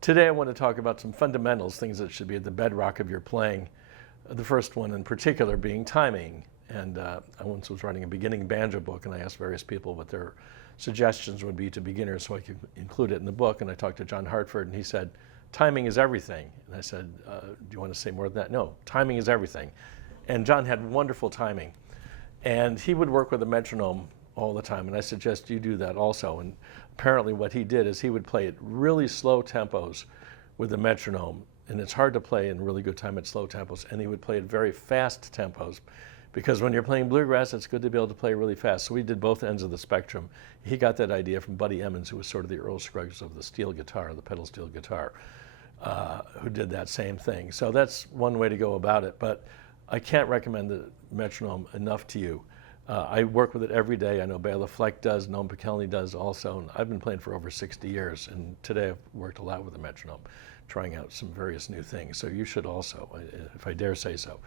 Today I want to talk about some fundamentals, things that should be at the bedrock of your playing. The first one in particular being timing. And I once was writing a beginning banjo book, and I asked various people what their suggestions would be to beginners so I could include it in the book. And I talked to John Hartford, and he said, timing is everything. And I said, do you want to say more than that? No, timing is everything. And John had wonderful timing. And he would work with a metronome all the time, and I suggest you do that also. And apparently what he did is he would play at really slow tempos with the metronome, and it's hard to play in really good time at slow tempos, and he would play at very fast tempos, because when you're playing bluegrass, it's good to be able to play really fast. So we did both ends of the spectrum. He got that idea from Buddy Emmons, who was sort of the Earl Scruggs of the steel guitar, the pedal steel guitar, who did that same thing. So that's one way to go about it, but I can't recommend the metronome enough to you. I work with it every day. I know Bela Fleck does, Noam Pikelny does also, and I've been playing for over 60 years, and today I've worked a lot with the metronome, trying out some various new things, so you should also, if I dare say so.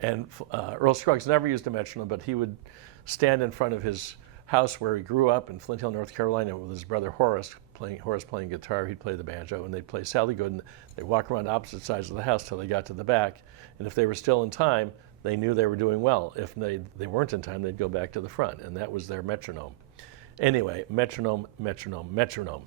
And Earl Scruggs never used a metronome, but he would stand in front of his house where he grew up in Flint Hill, North Carolina, with his brother Horace playing guitar. He'd play the banjo, and they'd play Sally Good, and they'd walk around opposite sides of the house till they got to the back, and if they were still in time, they knew they were doing well. If they weren't in time, they'd go back to the front, and that was their metronome. Anyway, metronome, metronome, metronome.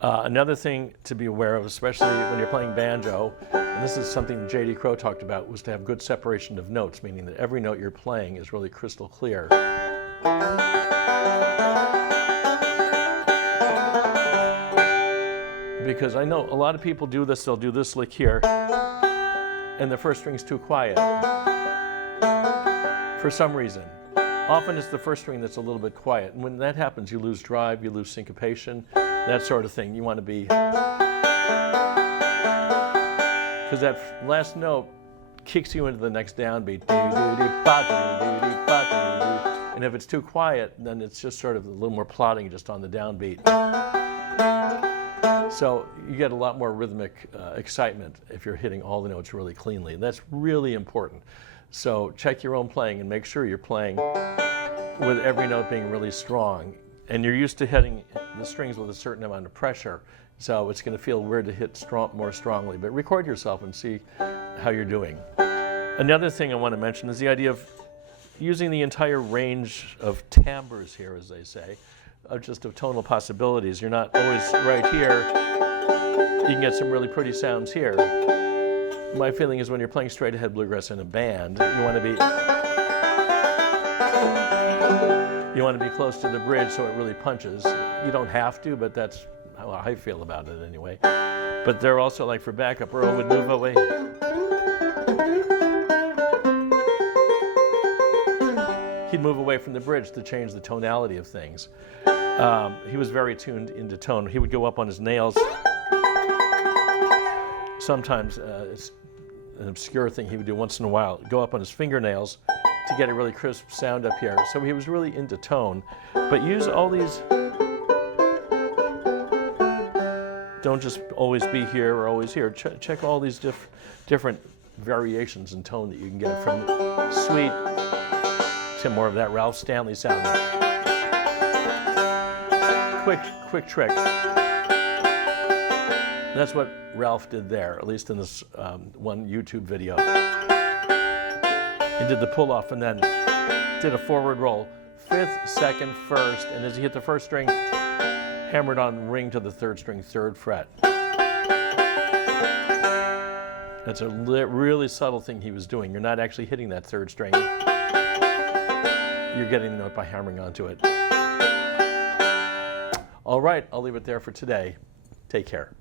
Another thing to be aware of, especially when you're playing banjo, and this is something J.D. Crowe talked about, was to have good separation of notes, meaning that every note you're playing is really crystal clear. Because I know a lot of people do this, they'll do this lick here, and the first string's too quiet. For some reason. Often it's the first string that's a little bit quiet. And when that happens, you lose drive, you lose syncopation, that sort of thing. You want to be... Because that last note kicks you into the next downbeat. And if it's too quiet, then it's just sort of a little more plodding just on the downbeat. So you get a lot more rhythmic excitement if you're hitting all the notes really cleanly. And that's really important. So check your own playing and make sure you're playing with every note being really strong. And you're used to hitting the strings with a certain amount of pressure, so it's going to feel weird to hit more strongly. But record yourself and see how you're doing. Another thing I want to mention is the idea of using the entire range of timbres here, as they say, of tonal possibilities. You're not always right here. You can get some really pretty sounds here. My feeling is when you're playing straight ahead bluegrass in a band, you want to be close to the bridge so it really punches. You don't have to, but that's how I feel about it anyway. But they're also, like for backup, Earl would move away. He'd move away from the bridge to change the tonality of things. He was very tuned into tone. He would go up on his nails. Sometimes it's an obscure thing he would do once in a while, go up on his fingernails to get a really crisp sound up here. So he was really into tone. But use all these, don't just always be here or always here. Check all these different variations in tone that you can get from sweet to more of that Ralph Stanley sound. Quick trick. That's what Ralph did there, at least in this one YouTube video. He did the pull-off and then did a forward roll. 5th, 2nd, 1st, and as he hit the 1st string, hammered on ring to the 3rd string, 3rd fret. That's a really subtle thing he was doing. You're not actually hitting that 3rd string. You're getting the note by hammering onto it. All right, I'll leave it there for today. Take care.